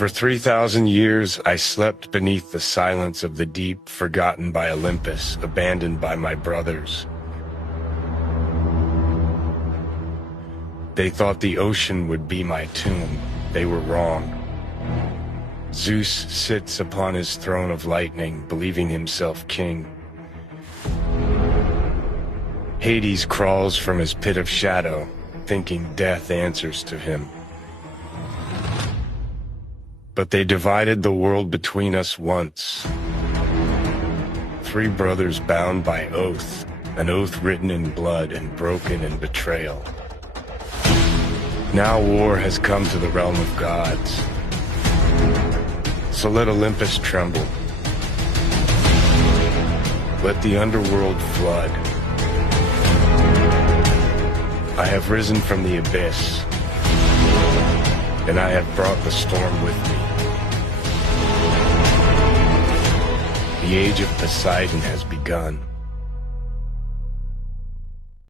For 3,000 years, I slept beneath the silence of the deep, forgotten by Olympus, abandoned by my brothers. They thought the ocean would be my tomb. They were wrong. Zeus sits upon his throne of lightning, believing himself king. Hades crawls from his pit of shadow, thinking death answers to him. But they divided the world between us once. 3 brothers bound by oath, an oath written in blood and broken in betrayal. Now war has come to the realm of gods. So let Olympus tremble. Let the underworld flood. I have risen from the abyss, and I have brought the storm with me. The age of Poseidon has begun.